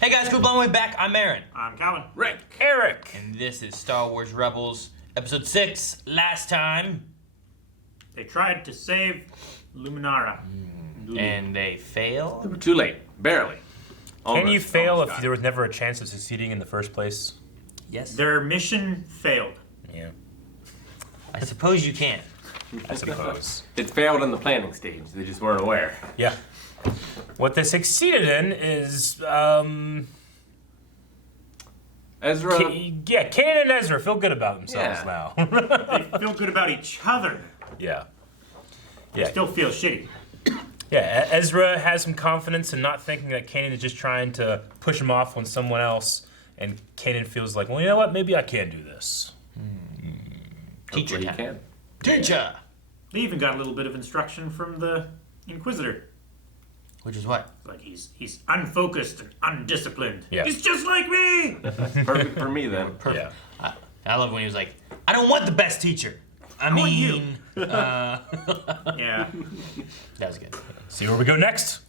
Hey guys, cool blowing way back. I'm Aaron. I'm Calvin. Rick. Eric. And this is Star Wars Rebels, Episode 6. Last time. They tried to save Luminara. And they They failed? were too late. Barely. Can you fail Almost if got there was never a chance of succeeding in the first place? Yes. Their mission failed. Yeah, I suppose you can. I suppose. it failed in the planning stage. They just weren't aware. Yeah. What they succeeded in is, Ezra. Kanan and Ezra feel good about themselves now. They feel good about each other. Yeah. They still feel shitty. Yeah, Ezra has some confidence in not thinking that Kanan is just trying to push him off on someone else, and Kanan feels like, well, you know what, maybe I can do this. Teacher Hopefully time. he can. Teacher! They even got a little bit of instruction from the Inquisitor. Which is what? Like he's unfocused and undisciplined. Yeah. He's just like me! Perfect for me then. Yeah. I love when he was like, I don't want the best teacher. I want you." mean, Yeah. that was good. See where we go next?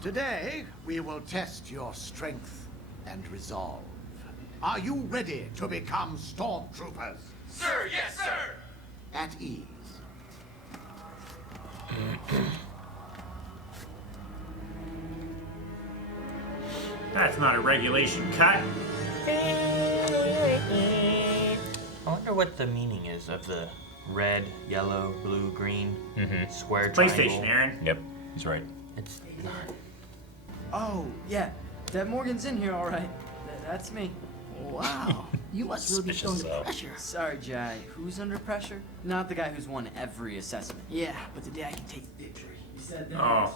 Today, we will test your strength and resolve. Are you ready to become stormtroopers? Sir, yes, sir! At ease. That's not a regulation cut. I wonder what the meaning is of the red, yellow, blue, green square triangle. PlayStation, Aaron. Yep, he's right. It's not. Oh, yeah. Deb Morgan's in here, all right. That's me. Wow. You must really be feeling the Suspicious, pressure. Sorry, Jai. Who's under pressure? Not the guy who's won every assessment. Yeah, but today I can take victory. You said that. Oh.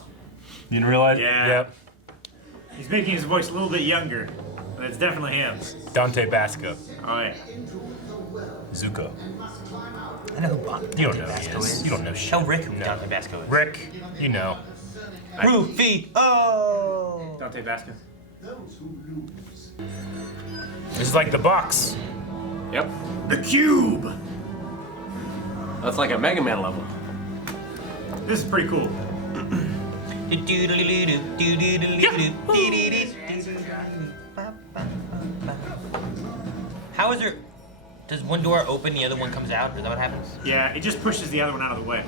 You didn't realize? Yeah. Yep. He's making his voice a little bit younger. But it's definitely him. Dante Basco. Oh, yeah. Zuko. I know who You don't know who Basco he is. is. You don't know shit. Tell Rick who No. Dante Basco is. Rick, you know. Rufy! Oh! Dante Basco. This is like the box. Yep. The Cube! That's like a Mega Man level. This is pretty cool. How is there? Does one door open, the other one comes out? Is that what happens? Yeah, it just pushes the other one out of the way.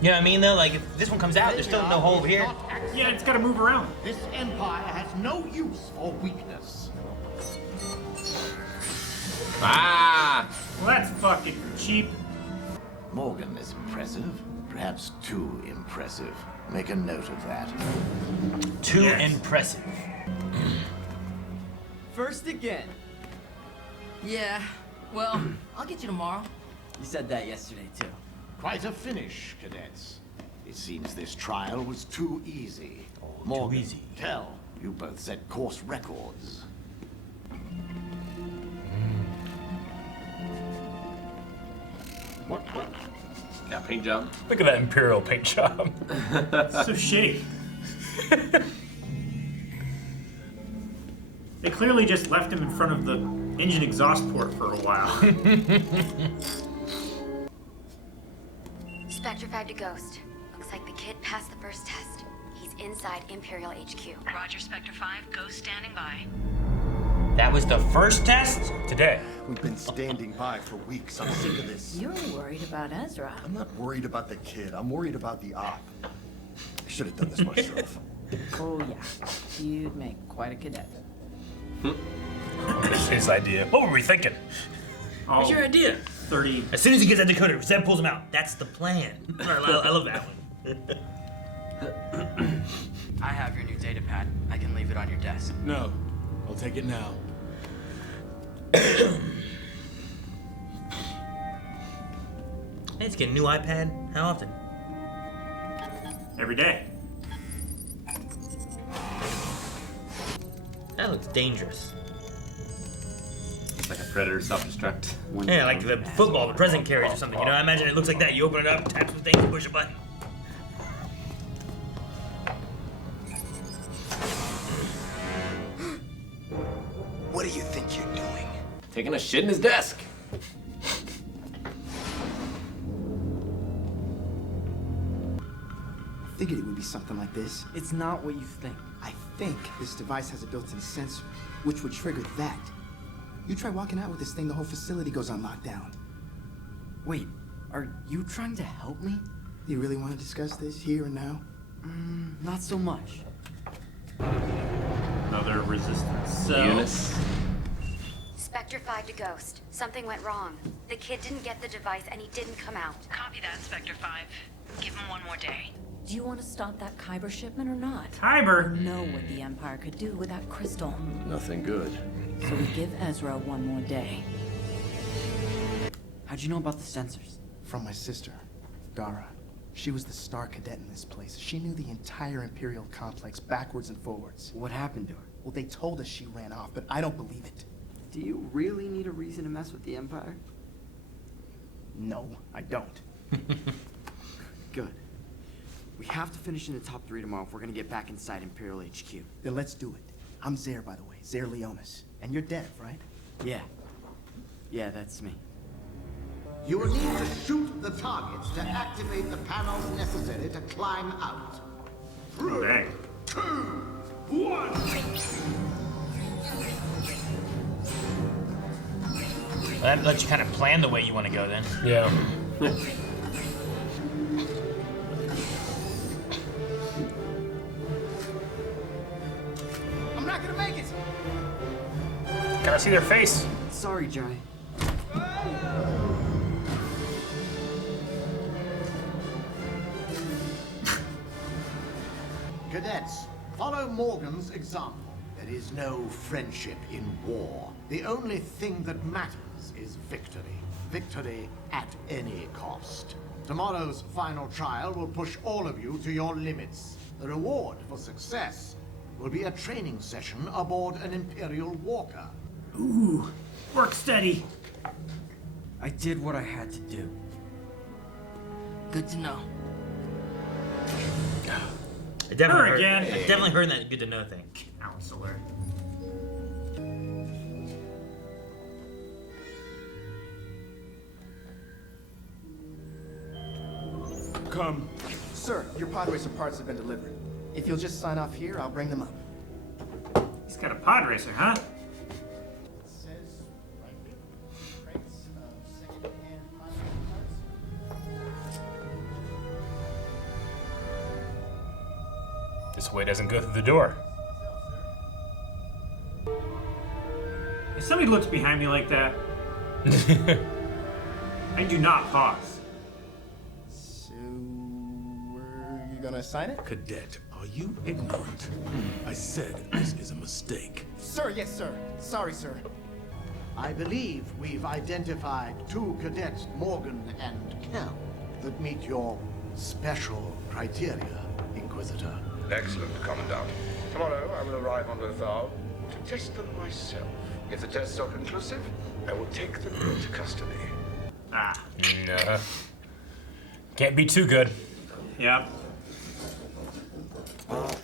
You know what I mean, though? Like, if this one comes out, there's still no hole over here. Yeah, it's gotta move around. This empire has no use for weakness. Ah! Well, that's fucking cheap. Morgan is impressive. Perhaps too impressive. Make a note of that. Too Yes. impressive. First again. Yeah, well, I'll get you tomorrow. You said that yesterday, too. Quite a finish, cadets. It seems this trial was too easy. Morgan, easy. tell. You both set course records. Got paint job. Look at that Imperial paint job. So shitty. They clearly just left him in front of the engine exhaust port for a while. Spectre 5 to Ghost. Looks like the kid passed the first test. He's inside Imperial HQ. Roger, Spectre 5. Ghost standing by. That was the first test? Today. We've been standing by for weeks. I'm sick of this. You're worried about Ezra. I'm not worried about the kid. I'm worried about the op. I should have done this myself. Oh, yeah. You'd make quite a cadet. It's his idea. What were we thinking? Oh, What's your idea? 30. As soon as he gets that decoder, Zeb pulls him out. That's the plan. I love that one. I have your new data pad. I can leave it on your desk. No, I'll take it now. Let's get a new iPad. How often? Every day. That looks dangerous. It's like a Predator self-destruct. Yeah, like the football the president carries or something. You know, I imagine it looks like that. You open it up, tap some things, and push a button. What do you think you're doing? Taking a shit in his desk. Figured it would be something like this. It's not what you think. I think this device has a built-in sensor, which would trigger that. You try walking out with this thing, the whole facility goes on lockdown. Wait, are you trying to help me? Do you really want to discuss this here and now? Not so much. Another resistance cell. Eunice. Spectre 5 to Ghost. Something went wrong. The kid didn't get the device and he didn't come out. Copy that, Spectre 5. Give him one more day. Do you want to stop that Kyber shipment or not? Kyber. You know what the Empire could do with that crystal. Nothing good. So we give Ezra one more day. How'd you know about the sensors? From my sister, Dara. She was the star cadet in this place. She knew the entire Imperial complex backwards and forwards. What happened to her? Well, they told us she ran off, but I don't believe it. Do you really need a reason to mess with the Empire? No, I don't. Good. We have to finish in the top 3 tomorrow if we're gonna get back inside Imperial HQ. Then let's do it. I'm Zare, by the way. Zare Leonis. And you're Dev, right? Yeah. Yeah, that's me. You will need to shoot the targets to activate the panels necessary to climb out. Dang. 2, 1. Well, that lets you kind of plan the way you want to go then. Yeah. I'm not gonna make it. Can I see their face? Sorry, Jedi. Cadets, follow Morgan's example. There is no friendship in war. The only thing that matters is victory. Victory at any cost. Tomorrow's final trial will push all of you to your limits. The reward for success will be a training session aboard an Imperial walker. Ooh, work steady. I did what I had to do. Good to know. I definitely Her heard, again. I definitely heard that good to know thing. Counselor. Come. Sir, your pod racer parts have been delivered. If you'll just sign off here, I'll bring them up. He's got a pod racer, huh? Says right here, crates of second-hand pod This way doesn't go through the door. If somebody looks behind me like that, I do not pause. So, were you gonna sign it? Cadet, are you ignorant? I said this is a mistake. Sir, yes, sir. Sorry, sir. I believe we've identified 2 cadets, Morgan and Kel, that meet your special criteria, Inquisitor. Excellent, Commandant. Tomorrow I will arrive on Lothal to test them myself. If the tests are conclusive, I will take them into custody. Ah. Nah. Can't be too good. Yep. What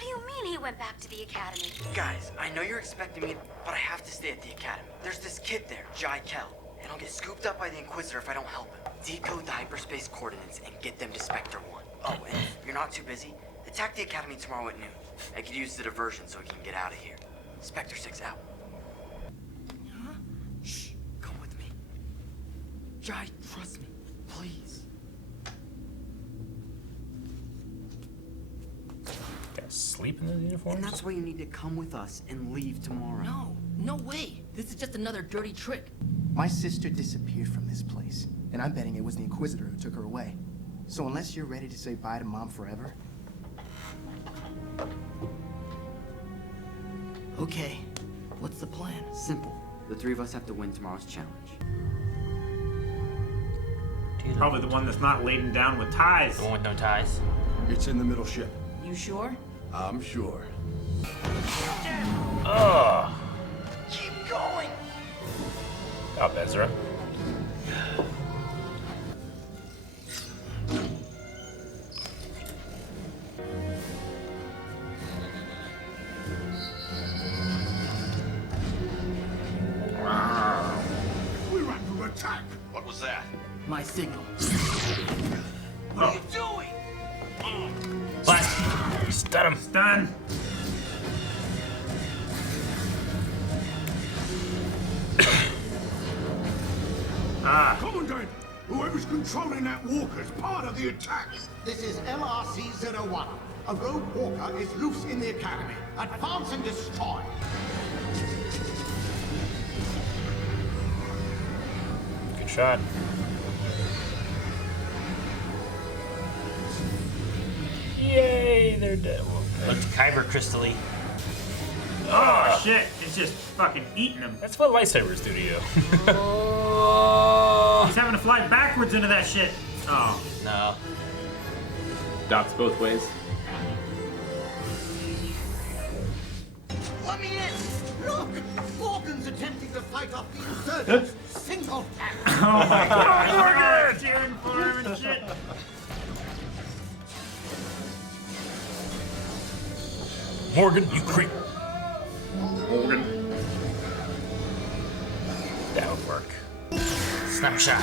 do you mean he went back to the Academy? Guys, I know you're expecting me, but I have to stay at the Academy. There's this kid there, Jai Kel, and I'll get scooped up by the Inquisitor if I don't help him. Decode the hyperspace coordinates and get them to Spectre 1. Oh, and if you're not too busy, attack the Academy tomorrow at noon. I could use the diversion so we can get out of here. Spectre 6 out. Huh? Shh, come with me. Jai, trust me, please. Guys sleep in those uniforms? And that's why you need to come with us and leave tomorrow. No way. This is just another dirty trick. My sister disappeared from this place, and I'm betting it was the Inquisitor who took her away. So unless you're ready to say bye to Mom forever... Okay. What's the plan? Simple. The 3 of us have to win tomorrow's challenge. Probably the one that's not laden down with ties. The one with no ties. It's in the middle ship. You sure? I'm sure. Ugh. Keep going. Up, Ezra. We're under attack. What was that? My signal. What are you doing? Blast. Stop. Got him. Stun. Commandant, whoever's controlling that walker's part of the attack. This is LRC-01. A rogue walker is loose in the academy. Advance and destroy. Good shot. Yay, they're dead. Looks Kyber Crystal-y. Oh, shit. It's just fucking eating him. That's what lightsabers do to you. He's having to fly backwards into that shit. Oh. No. Dots both ways. Let me in! Look! Morgan's attempting to fight off the insurgents. Single attack. Oh my god. Morgan! Cheering for him and shit. Morgan, you creep. Morgan. That would work. Snapshot.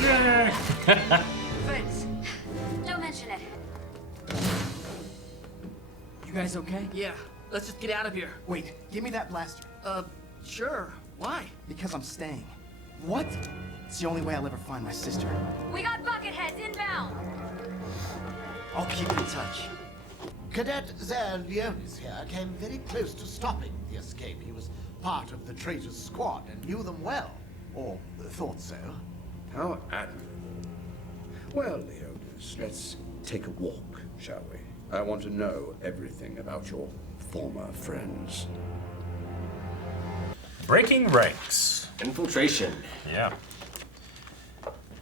Yay! Vince, Don't mention it. you guys okay? Yeah. Let's just get out of here. Wait, give me that blaster. Sure. Why? Because I'm staying. What? It's the only way I'll ever find my sister. We got bucketheads inbound. I'll keep in touch. Cadet Zerleonis here came very close to stopping the escape. He was part of the traitors' squad and knew them well. Or thought so. How admirable. Well, Leonis, let's take a walk, shall we? I want to know everything about your former friends. Breaking ranks. Infiltration. Yeah.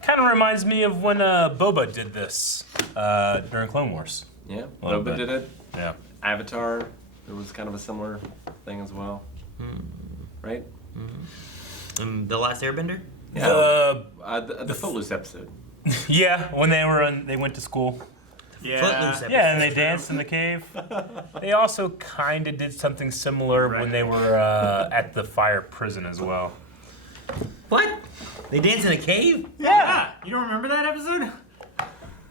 Kind of reminds me of when Boba did this during Clone Wars. Yeah, A little Boba bit. did it. Yeah. Avatar, there was kind of a similar thing as well. Right? The Last Airbender? Yeah. The Footloose episode. Yeah, when they went to school. Yeah. Footloose episode. Yeah, and they danced in the cave. They also kind of did something similar when they were at the fire prison as well. What? They dance in a cave? Yeah. You don't remember that episode?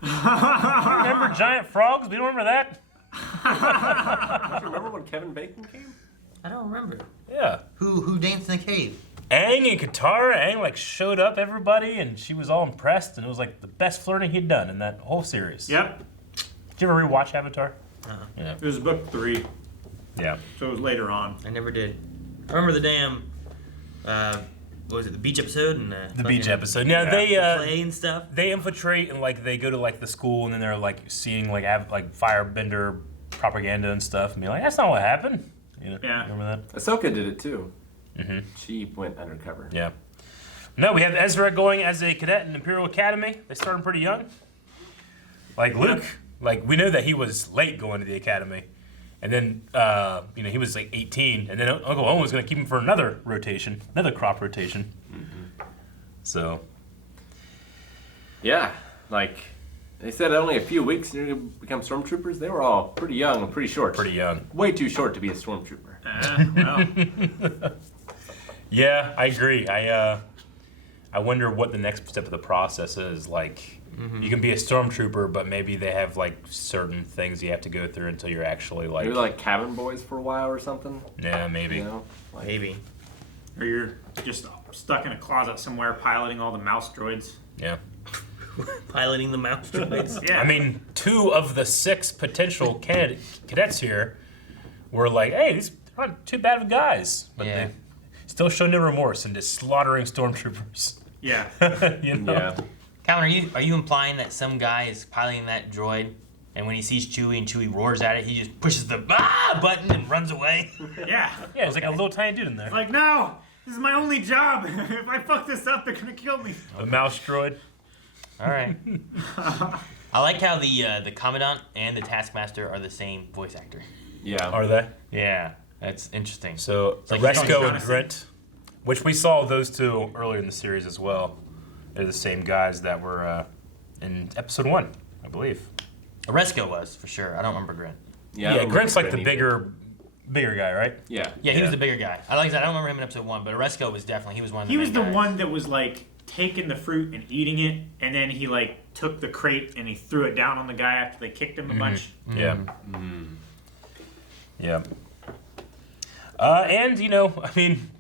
Remember giant frogs? We don't remember that? Do you remember when Kevin Bacon came? I don't remember. Yeah. Who danced in the cave? Aang and Katara. Aang like showed up everybody, and she was all impressed, and it was like the best flirting he'd done in that whole series. Yep. Did you ever rewatch Avatar? Yeah. It was book 3, Yeah. so it was later on. I never did. I remember the damn, what was it, the beach episode? And The beach episode. Yeah, the they play and stuff. they infiltrate and like they go to like the school, and then they're like seeing like firebender propaganda and stuff, and be like, that's not what happened. You know, Yeah. remember that? Ahsoka did it too. Mm-hmm. She went undercover. Yeah. No, we have Ezra going as a cadet in Imperial Academy. They started pretty young. Like Luke, like we know that he was late going to the academy, and then he was like 18, and then Uncle Owen was going to keep him for another rotation, another crop rotation. Mm-hmm. So. Yeah, like they said only a few weeks and you're gonna become stormtroopers. They were all pretty young and pretty short. Pretty young. Way too short to be a stormtrooper. Well. Yeah, I agree. I wonder what the next step of the process is. Like, you can be a stormtrooper, but maybe they have like certain things you have to go through until you're actually like. Maybe like cabin boys for a while or something. Yeah, maybe. You know, like, Maybe. Or you're just stuck in a closet somewhere piloting all the mouse droids. Yeah. Piloting the mouse droids. Yeah. I mean, 2 of the 6 potential cadets here were like, hey, these aren't too bad of guys. But Yeah. they still show no remorse and just slaughtering stormtroopers. Yeah. You know? Yeah. Calvin, are you implying that some guy is piloting that droid, and when he sees Chewie and Chewie roars at it, he just pushes the button and runs away? Yeah. Yeah, it's like a little tiny dude in there. Like, no! This is my only job. If I fuck this up, they're gonna kill me. A mouse droid. All right. I like how the Commandant and the Taskmaster are the same voice actor. Yeah. Are they? Yeah, that's interesting. So, like Oresco and Jonathan. Grint, which we saw those 2 earlier in the series as well. They're the same guys that were in episode 1, I believe. Oresco was, for sure. I don't remember Grint. Yeah. I Yeah, don't Grint's like remember the Grint bigger guy, right? either. Yeah. Yeah, he Yeah. was the bigger guy. I don't remember him in episode 1, but Oresco was definitely, he was one of the He was main the guys. one that was like taking the fruit and eating it, and then he like took the crate and he threw it down on the guy after they kicked him a bunch. Yeah. Yeah. And, you know, I mean,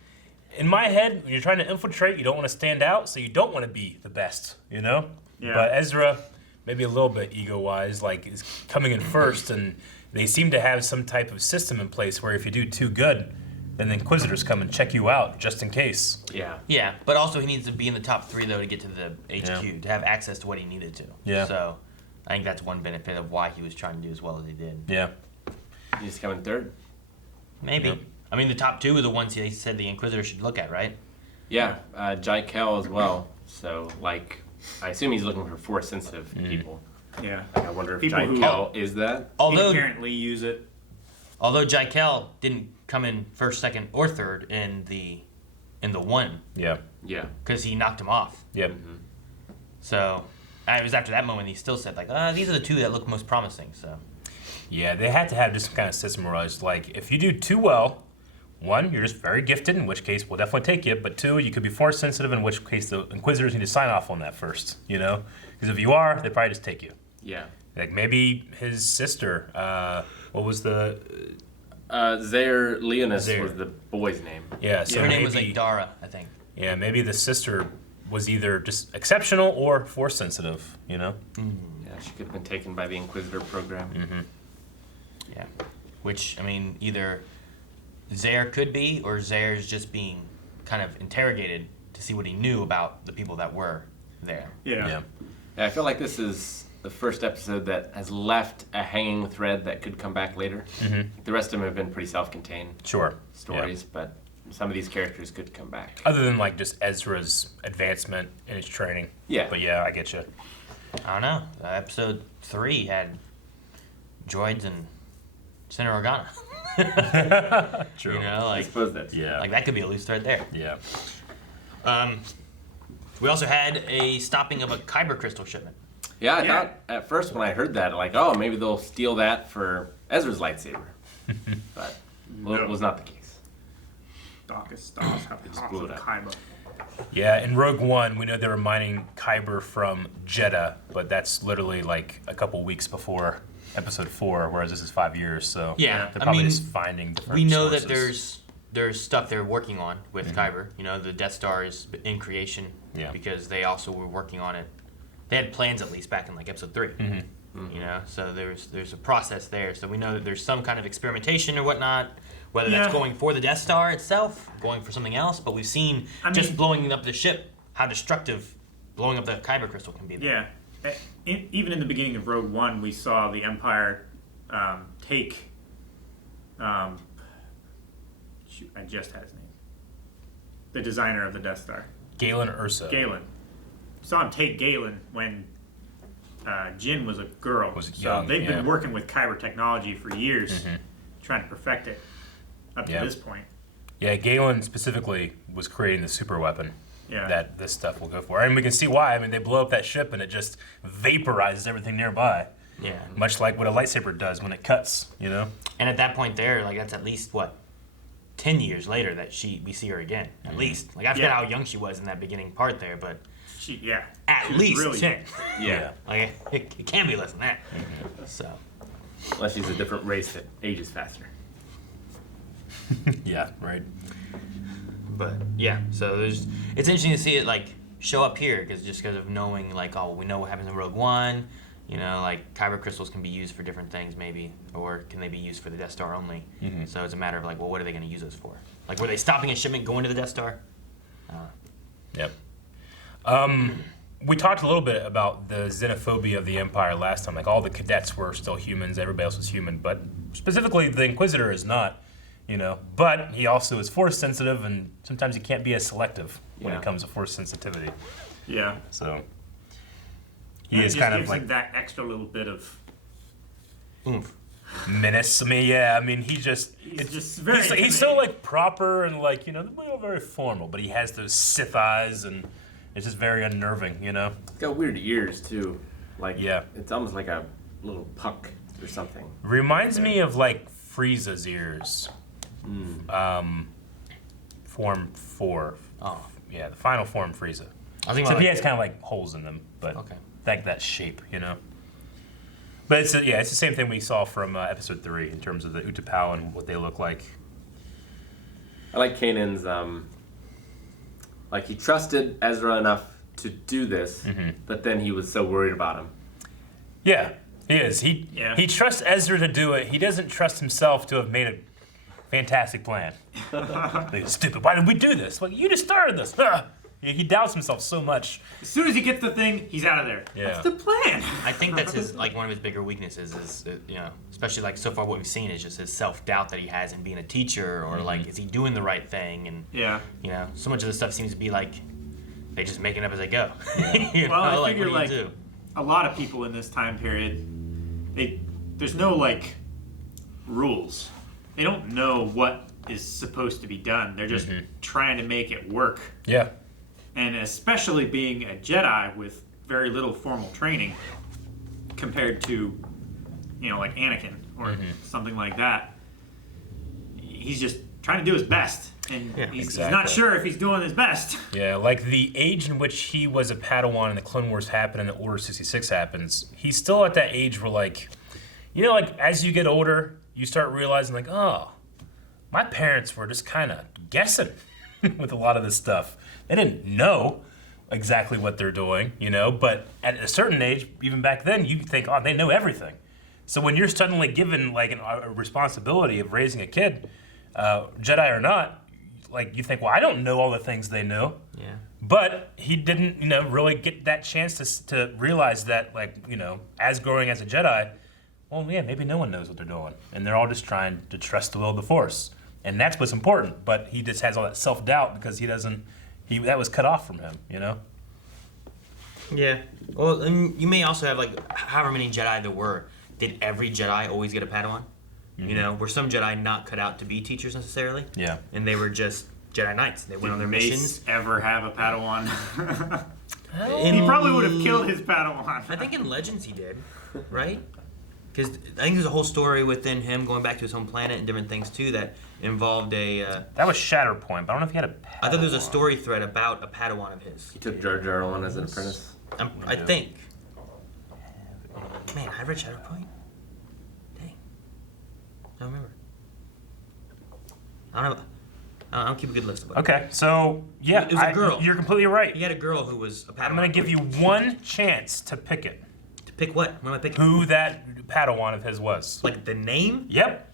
in my head, when you're trying to infiltrate, you don't want to stand out, so you don't want to be the best, you know? Yeah. But Ezra, maybe a little bit ego-wise, like, is coming in first, and they seem to have some type of system in place where if you do too good, then the Inquisitors come and check you out, just in case. Yeah. Yeah, but also he needs to be in the top 3, though, to get to the HQ, to have access to what he needed to. Yeah. So I think that's one benefit of why he was trying to do as well as he did. Yeah. He's coming third. Maybe. Yep. I mean, the top 2 are the ones he said the Inquisitor should look at, right? Yeah, Jai Kel as well. So, like, I assume he's looking for Force-sensitive people. Yeah. Like, I wonder if People Jai who- Kel is that. Although apparently use it. Although Jaikel didn't come in first, second, or third in the 1. Yeah. Yeah. Because he knocked him off. Yep. So it was after that moment he still said, like, these are the 2 that look most promising, so. Yeah, they had to have just some kind of system where it's like, if you do too well, 1, you're just very gifted, in which case we'll definitely take you, but 2, you could be Force sensitive, in which case the Inquisitors need to sign off on that first, you know? Because if you are, they probably just take you. Yeah. Like maybe his sister, what was the... Zaire Leonis Zaire. was the boy's name. Yeah, so her name was maybe- like Dara, I think. Yeah, maybe the sister was either just exceptional or Force sensitive, you know? Yeah, she could have been taken by the Inquisitor Program. Yeah. Which, I mean, either Zaire could be, or Zaire's just being kind of interrogated to see what he knew about the people that were there. Yeah. Yeah, I feel like this is the first episode that has left a hanging thread that could come back later. The rest of them have been pretty self-contained Sure. stories, but some of these characters could come back. Other than like just Ezra's advancement in his training. Yeah. But yeah, I get you. I don't know. Episode 3 had droids and Senator Organa. True. You know, I like, suppose that's like that could be a loose thread there. Yeah. We also had a stopping of a Kyber Crystal shipment. Yeah, I thought at first when I heard that, like, oh, maybe they'll steal that for Ezra's lightsaber. But it was not the case. Darkest stars have Just hearts blew of it up. Kyber. Yeah, in Rogue One, we know they were mining Kyber from Jeddah, but that's literally like a couple weeks before Episode 4, whereas this is 5 years, so Yeah, they're I probably mean, just finding different we know sources. that there's stuff they're working on with Kyber. You know, the Death Star is in creation because they also were working on it. They had plans at least back in like Episode 3. You know, so there's a process there. So we know that there's some kind of experimentation or whatnot, whether that's going for the Death Star itself, going for something else. But we've seen just blowing up the ship, how destructive blowing up the Kyber Crystal can be. Yeah. Even in the beginning of Rogue One, we saw the Empire take. Shoot, I just had his name. The designer of the Death Star. Galen Erso. Galen. Saw him take Galen when Jin was a girl. Was so young, they've yeah. been working with Kyber technology for years, trying to perfect it up to Yeah. this point. Yeah, Galen specifically was creating the super weapon Yeah. that this stuff will go for. And we can see why. I mean, they blow up that ship and it just vaporizes everything nearby. Yeah. Much like what a lightsaber does when it cuts, you know? And at that point there, like that's at least what 10 years later that we see her again. At least. Like I forget how young she was in that beginning part there, but she at was least really 10. Yeah. Like it can't be less than that. So Unless she's a different race that ages faster. Yeah, right. But yeah, so it's interesting to see it like show up here because of knowing like, oh, we know what happens in Rogue One. You know, like Kyber crystals can be used for different things maybe, or can they be used for the Death Star only? So it's a matter of like, well, what are they going to use those for? Like, were they stopping a shipment going to the Death Star? Yep. We talked a little bit about the xenophobia of the Empire last time. Like all the cadets were still humans, everybody else was human, but specifically the Inquisitor is not. You know, but he also is force sensitive, and sometimes he can't be as selective when it comes to force sensitivity. Yeah. So He is just kind of gives like him that extra little bit of oomph, menace. I mean, yeah. I mean, he's just very he's so like proper and like very formal, but he has those Sith eyes, and it's just very unnerving. You know. It's got weird ears too. Like it's almost like a little puck or something. Reminds me of like Frieza's ears. Form 4. Oh. Yeah, the final form Frieza. Except he has kind of like holes in them, but like that shape, you know. But it's it's the same thing we saw from episode 3 in terms of the Utapau and what they look like. I like Kanan's, like he trusted Ezra enough to do this, but then he was so worried about him. Yeah, he is. He trusts Ezra to do it. He doesn't trust himself to have made a fantastic plan. Like, stupid, why did we do this? Like, you just started this. He doubts himself so much. As soon as he gets the thing, he's out of there. Yeah. That's the plan. I think that's his like one of his bigger weaknesses is you know, especially like so far what we've seen is just his self-doubt that he has in being a teacher, or like is he doing the right thing, and you know, so much of the stuff seems to be like they just make it up as they go. You Well, know, I figure what do like you do? a lot of people in this time period, there's no like rules. They don't know what is supposed to be done. They're just trying to make it work. Yeah. And especially being a Jedi with very little formal training compared to, you know, like Anakin or something like that. He's just trying to do his best. And he's not sure if he's doing his best. Yeah, like the age in which he was a Padawan and the Clone Wars happened and the Order 66 happens, he's still at that age where, like, you know, like as you get older, you start realizing, like, oh, my parents were just kind of guessing with a lot of this stuff. They didn't know exactly what they're doing, you know, but at a certain age, even back then, you think, oh, they know everything. So when you're suddenly given like a responsibility of raising a kid, Jedi or not, like you think, well, I don't know all the things they know. Yeah. But he didn't, you know, really get that chance to realize that, like, you know, as growing as a Jedi, well, yeah, maybe no one knows what they're doing. And they're all just trying to trust the will of the Force. And that's what's important. But he just has all that self-doubt because that was cut off from him, you know? Yeah. Well, and you may also have, like, however many Jedi there were. Did every Jedi always get a Padawan? You know, were some Jedi not cut out to be teachers necessarily? Yeah. And they were just Jedi Knights. They went on their missions. Ever have a Padawan? He probably would have killed his Padawan. I think in Legends he did, right? Because I think there's a whole story within him going back to his home planet and different things too that involved a. That was Shatterpoint, but I don't know if he had a Padawan. I thought there was a story thread about a Padawan of his. He took Jar Jar on as an apprentice. I think. Man, I read Shatterpoint. Dang. I don't remember. I don't keep a good list of it. Okay, so yeah, it was a girl. You're completely right. He had a girl who was a Padawan. I'm gonna give you one chance to pick it. To pick what? What am I picking? Who that Padawan of his was. Like the name? Yep.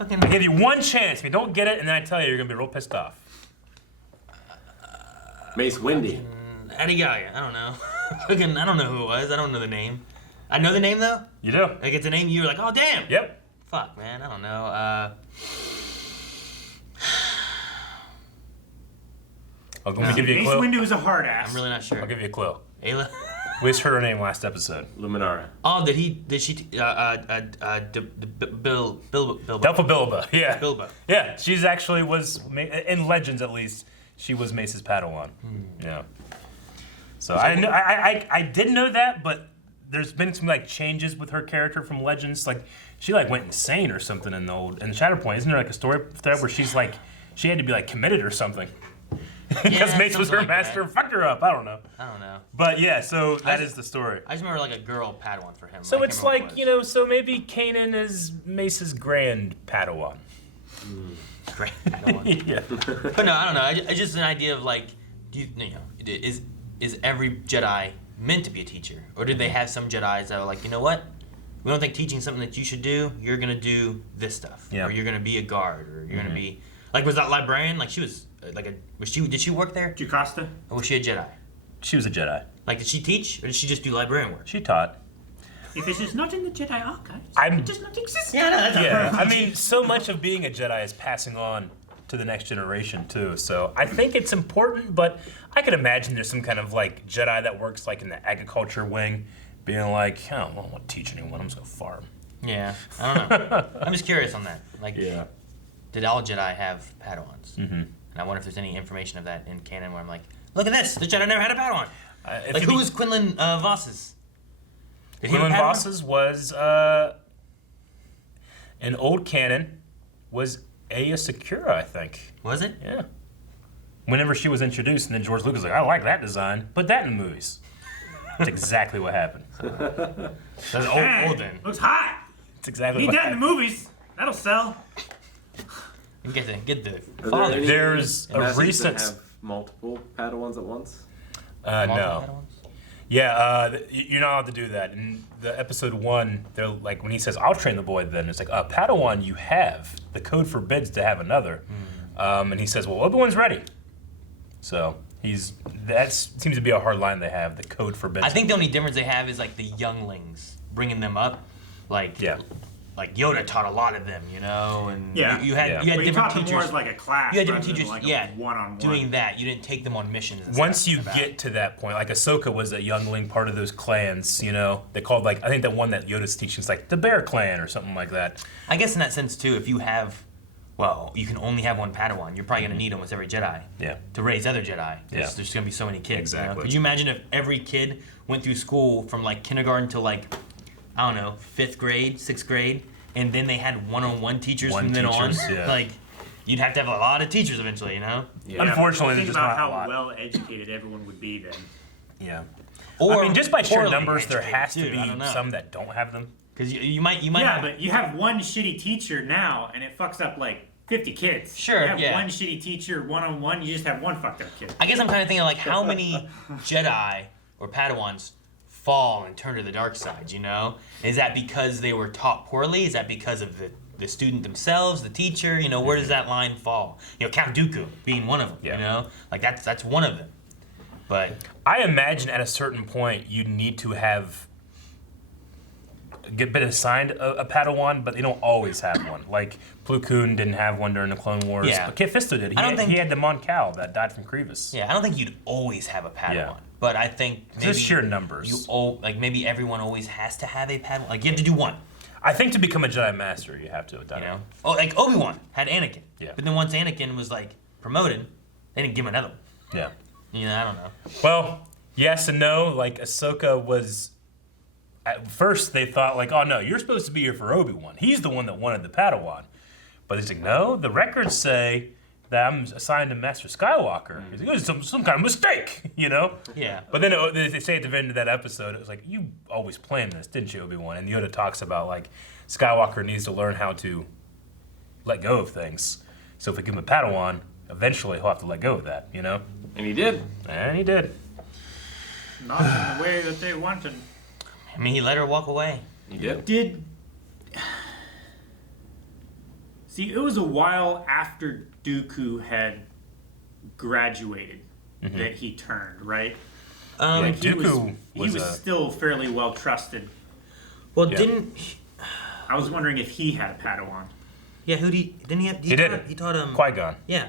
I give you one chance. If you don't get it, and then I tell you, you're gonna be real pissed off. Mace Windy. Adigaya. I don't know. I don't know who it was. I don't know the name. I know the name though. You do. Like it's a name you're like, oh damn. Yep. Fuck, man. I don't know. Let me give you a clue. Mace Windu was a hard ass. I'm really not sure. I'll give you a clue. Ayla. We just heard her name last episode. Luminara. Oh, did she? Bilbo. Delpha Bilba. Yeah. Bilbo. Yeah. She's actually was in Legends at least. She was Mace's Padawan. Yeah. So I did know that, but there's been some like changes with her character from Legends. Like she like went insane or something in the Shatterpoint. Isn't there like a story thread where she's like she had to be like committed or something? Because Mace was her master and fucked her up. I don't know. But yeah, so that is the story. I just remember like a girl Padawan for him. So it's like, you know, so maybe Kanan is Mace's grand Padawan. Grand Padawan. Yeah. But no, I don't know. I just an idea of like, is every Jedi meant to be a teacher? Or did they have some Jedis that are like, you know what? We don't think teaching something that you should do. You're going to do this stuff. Yeah. Or you're going to be a guard. Or you're going to be... Like, was that librarian? Like, she was... Did she work there? Jocasta? Or was she a Jedi? She was a Jedi. Like, did she teach? Or did she just do librarian work? She taught. If it is not in the Jedi archives, it does not exist. Yeah, I mean, so much of being a Jedi is passing on to the next generation, too. So I think it's important, but I could imagine there's some kind of, like, Jedi that works, like, in the agriculture wing, being like, I don't want to teach anyone. I'm just going to farm. Yeah, I don't know. I'm just curious on that. Like, did all Jedi have Padawans? Mm-hmm. And I wonder if there's any information of that in canon where I'm like, look at this, the Jedi never had a Padawan. Like, who was Quinlan Voss's? Quinlan Voss's was, in old canon, was Aya Secura, I think. Was it? Yeah. whenever she was introduced, and then George Lucas was like, I like that design. Put that in the movies. That's exactly what happened. That's old then. Looks hot. That's exactly Need what that in the movies. That'll sell. Get the Are father. there any There's a masters recent. that have multiple Padawans at once? No. Yeah, you're not allowed to do that. In the episode 1, they're like, when he says, I'll train the boy, then it's like, Padawan, you have. The code forbids to have another. And he says, well, Obi-Wan's ready. So that seems to be a hard line they have. The code forbids. I think the only difference they have is like the younglings, bringing them up. Like Yoda taught a lot of them, you know, and you had But different taught teachers. them more as like a class. You had different rather than teachers, like a one-on-one. doing that. You didn't take them on missions. And Once stuff you like that. get to that point, like Ahsoka was a youngling, part of those clans, you know, they called I think the one that Yoda's teaching is like the Bear Clan or something like that. I guess in that sense too, if you have, you can only have one Padawan. You're probably gonna need almost every Jedi. Yeah. To raise other Jedi. There's gonna be so many kids. Exactly. You know? Could you imagine if every kid went through school from like kindergarten to like, I don't know, 5th grade, 6th grade, and then they had one-on-one teachers from then on? Yeah. Like, you'd have to have a lot of teachers eventually, you know? Yeah. Unfortunately, there's think just about not a how lot. well educated everyone would be then. Yeah. Or I mean, just by sheer poorly numbers, there educated, has to too, I be don't know. some that don't have them. Because you might Yeah, have, but you have one shitty teacher now, and it fucks up like 50 kids. Sure, You have yeah. one shitty teacher, one-on-one, you just have one fucked up kid. I guess I'm kind of thinking like how many Jedi or Padawans fall and turn to the dark side, you know? Is that because they were taught poorly? Is that because of the student themselves, the teacher? You know, where does that line fall? You know, Count Dooku being one of them, you know? Like that's one of them. But I imagine at a certain point you need to have been assigned a Padawan, but they don't always have one. Like Plo Koon didn't have one during the Clone Wars. Yeah. But Kit Fisto did. He had the Mon Cal that died from Grievous. yeah, I don't think you'd always have a Padawan. Yeah. But I think maybe Just sheer numbers. Maybe everyone always has to have a Padawan. Like you have to do one. I think to become a Jedi Master, you have to have done You it. know? Oh, like Obi-Wan had Anakin. Yeah. But then once Anakin was like promoted, they didn't give him another one. Yeah. You know, I don't know. Well, yes and no. Like Ahsoka was. At first, they thought like, "Oh no, you're supposed to be here for Obi-Wan. He's the one that wanted the Padawan." But he's like, "No, the records say that I'm assigned to Master Skywalker." He's like, "It was some kind of mistake," you know? Yeah. But then they say at the end of that episode, it was like, "You always planned this, didn't you, Obi-Wan?" And Yoda talks about like Skywalker needs to learn how to let go of things. So if we give him a Padawan, eventually he'll have to let go of that, you know? And he did. And he did. Not in the way that they wanted. I mean, he let her walk away. He did. See, it was a while after Dooku had graduated that he turned, right? Like, he was still fairly well trusted. Well, Yeah. didn't I was wondering if he had a Padawan. yeah? Didn't he have? He did. He taught him Qui-Gon. Yeah.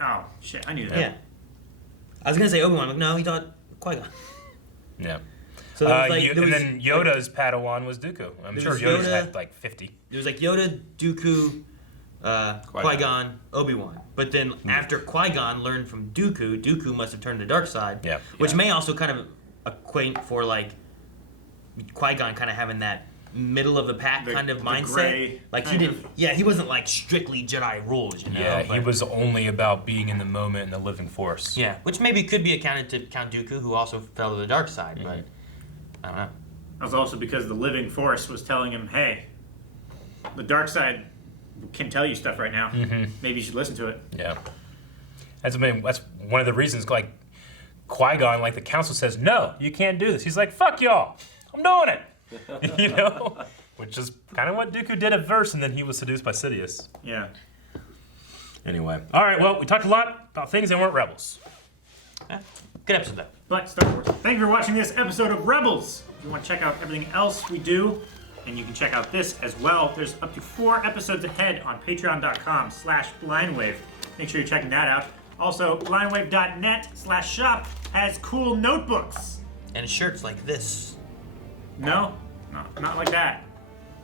Oh shit, I knew that. Yeah. I was gonna say Obi-Wan, but no, he taught Qui-Gon. Yeah. So there was, like, there was, and then Yoda's Padawan was Dooku. I'm there sure was Yoda's Yoda- had like 50. There was like Yoda, Dooku, Qui-Gon, Obi-Wan. But then after Qui-Gon learned from Dooku, Dooku must have turned to the dark side. Yeah. Which may also kind of equate for like Qui-Gon kind of having that middle of the pack kind of mindset. gray Like he kind didn't. Yeah, he wasn't like strictly Jedi rules, you know. Yeah, he but- was only about being in the moment and the living force. Yeah, which maybe could be accounted to Count Dooku, who also fell to the dark side, but I don't know. That was also because the living force was telling him, hey, the dark side can tell you stuff right now. Maybe you should listen to it. Yeah. That's one of the reasons, like, Qui-Gon, like, the council says, no, you can't do this. He's like, fuck y'all, I'm doing it. You know? Which is kind of what Dooku did at first, and then he was seduced by Sidious. Yeah. Anyway. All right, well, we talked a lot about things that weren't Rebels. Yeah. Good episode, though. But Star Wars. Thank you for watching this episode of Rebels. If you want to check out everything else we do, and you can check out this as well, there's up to 4 episodes ahead on patreon.com/blindwave. Make sure you're checking that out. Also, blindwave.net/shop has cool notebooks. And shirts like this. No, not like that.